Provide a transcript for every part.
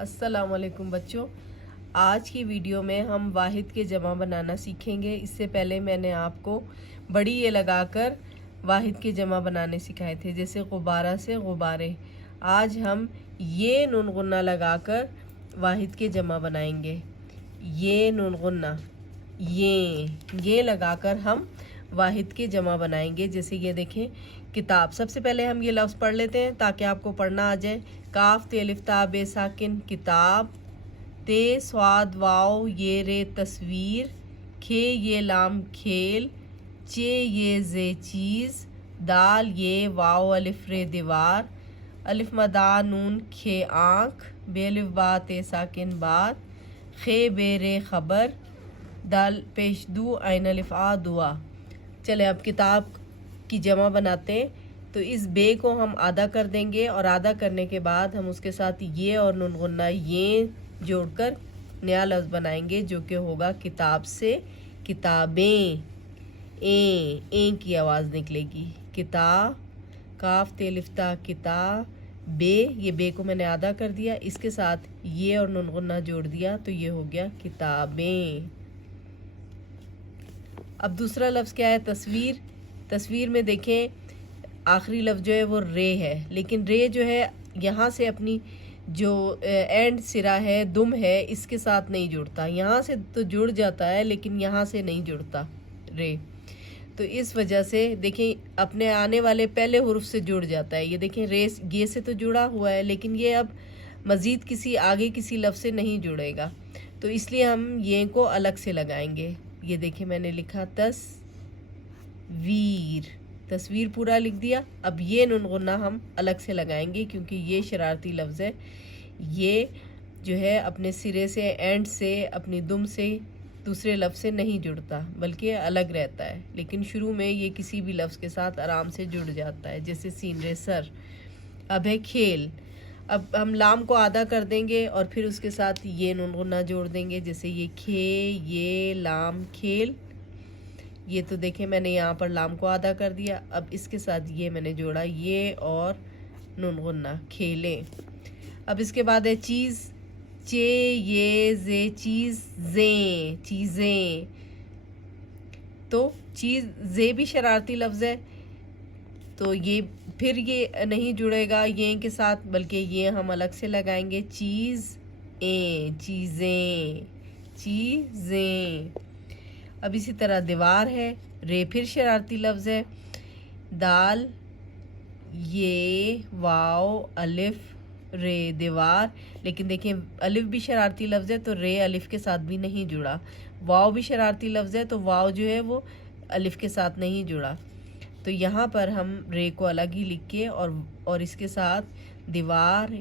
السلام علیکم بچوں، آج کی ویڈیو میں ہم واحد کے جمع بنانا سیکھیں گے۔ اس سے پہلے میں نے آپ کو بڑی یہ لگا کر واحد کے جمع بنانے سکھائے تھے، جیسے غبارہ سے غبارے۔ آج ہم یہ نون غنہ لگا کر واحد کے جمع بنائیں گے۔ یہ نون غنہ یہ لگا کر ہم واحد کے جمع بنائیں گے۔ جیسے یہ دیکھیں، کتاب۔ سب سے پہلے ہم یہ لفظ پڑھ لیتے ہیں تاکہ آپ کو پڑھنا آ جائے۔ کاف تے الف تا بے ساکن کتاب، تے صاد واو یہ رے تصویر، کھے یہ لام کھیل، چے یہ زے چیز، دال یہ واو الف رے دیوار، الف مدا نون کھے آنکھ، بے الف با تے ساکن بات، خے بے رے خبر، دال پیش دو عین الف آ دعا۔ چلے اب کتاب کی جمع بناتے ہیں۔ تو اس بے کو ہم آدھا کر دیں گے، اور آدھا کرنے کے بعد ہم اس کے ساتھ یہ اور نون غنہ یہ جوڑ کر نیا لفظ بنائیں گے، جو کہ ہوگا کتاب سے کتابیں۔ این کی آواز نکلے گی۔ کتاب، کاف تے الف تا کتاب، بے، یہ بے کو میں نے آدھا کر دیا، اس کے ساتھ یہ اور نون غنہ جوڑ دیا تو یہ ہو گیا کتابیں۔ اب دوسرا لفظ کیا ہے؟ تصویر۔ تصویر میں دیکھیں آخری لفظ جو ہے وہ رے ہے، لیکن رے جو ہے یہاں سے اپنی جو اینڈ سرا ہے، دم ہے، اس کے ساتھ نہیں جڑتا۔ یہاں سے تو جڑ جاتا ہے لیکن یہاں سے نہیں جڑتا رے، تو اس وجہ سے دیکھیں اپنے آنے والے پہلے حرف سے جڑ جاتا ہے۔ یہ دیکھیں رے یہ سے تو جڑا ہوا ہے، لیکن یہ اب مزید آگے کسی لفظ سے نہیں جڑے گا، تو اس لیے ہم یہ کو الگ سے لگائیں گے۔ یہ دیکھیں میں نے لکھا تصویر، تصویر پورا لکھ دیا۔ اب یہ نون غنہ ہم الگ سے لگائیں گے کیونکہ یہ شرارتی لفظ ہے۔ یہ جو ہے اپنے سرے سے، اینڈ سے، اپنی دم سے دوسرے لفظ سے نہیں جڑتا بلکہ الگ رہتا ہے، لیکن شروع میں یہ کسی بھی لفظ کے ساتھ آرام سے جڑ جاتا ہے، جیسے سین رے سر۔ اب ہے کھیل۔ اب ہم لام کو آدھا کر دیں گے اور پھر اس کے ساتھ یہ نون غنہ جوڑ دیں گے، جیسے یہ کھے یہ لام کھیل۔ یہ تو دیکھیں میں نے یہاں پر لام کو آدھا کر دیا، اب اس کے ساتھ یہ میں نے جوڑا، یہ اور نون غنہ کھیلیں۔ اب اس کے بعد ہے چیز۔ چے یہ زے چیز، زیں چیزیں۔ تو چیز زے بھی شرارتی لفظ ہے، تو یہ پھر یہ نہیں جڑے گا یہ کے ساتھ، بلکہ یہ ہم الگ سے لگائیں گے، چیز چیزیں چیزیں۔ اب اسی طرح دیوار ہے۔ رے پھر شرارتی لفظ ہے۔ دال یہ واو الف رے دیوار، لیکن دیکھیں الف بھی شرارتی لفظ ہے تو رے الف کے ساتھ بھی نہیں جڑا۔ واو بھی شرارتی لفظ ہے تو واو جو ہے وہ الف کے ساتھ نہیں جڑا، تو یہاں پر ہم رے کو الگ ہی لکھ کے اور اس کے ساتھ دیوار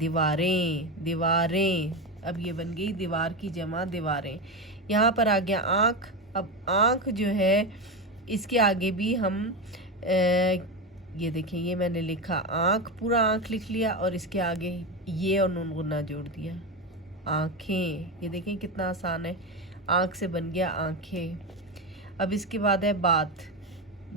دیواریں دیواریں۔ اب یہ بن گئی دیوار کی جمع دیواریں۔ یہاں پر آ گیا آنکھ۔ اب آنکھ جو ہے اس کے آگے بھی ہم یہ دیکھیں یہ میں نے لکھا آنکھ، پورا آنکھ لکھ لیا اور اس کے آگے یہ اور نون غنہ جوڑ دیا، آنکھیں۔ یہ دیکھیں کتنا آسان ہے، آنکھ سے بن گیا آنکھیں۔ اب اس کے بعد ہے بات۔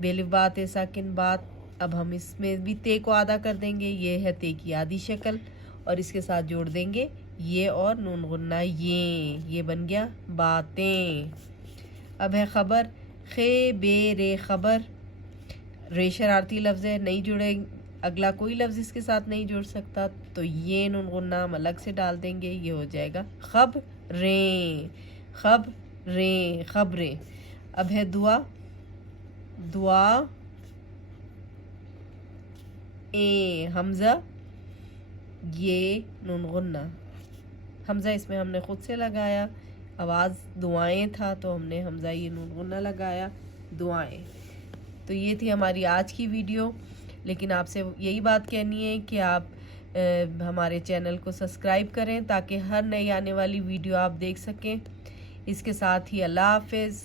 بے الف با تے ساکن بات۔ اب ہم اس میں بھی تے کو آدھا کر دیں گے، یہ ہے تے کی آدھی شکل، اور اس کے ساتھ جوڑ دیں گے یہ اور نون غنہ یہ بن گیا باتیں۔ اب ہے خبر۔ خے بے رے خبر۔ رے شرارتی لفظ ہے، نہیں جڑے، اگلا کوئی لفظ اس کے ساتھ نہیں جڑ سکتا، تو یہ نون غنہ ہم الگ سے ڈال دیں گے، یہ ہو جائے گا خبریں خبریں خبریں۔ اب ہے دعا۔ دعا حمزہ یہ نون غنہ، حمزہ اس میں ہم نے خود سے لگایا، آواز دعائیں تھا تو ہم نے حمزہ یہ نون غنہ لگایا، دعائیں۔ تو یہ تھی ہماری آج کی ویڈیو، لیکن آپ سے یہی بات کہنی ہے کہ آپ ہمارے چینل کو سبسکرائب کریں تاکہ ہر نئی آنے والی ویڈیو آپ دیکھ سکیں۔ اس کے ساتھ ہی اللہ حافظ۔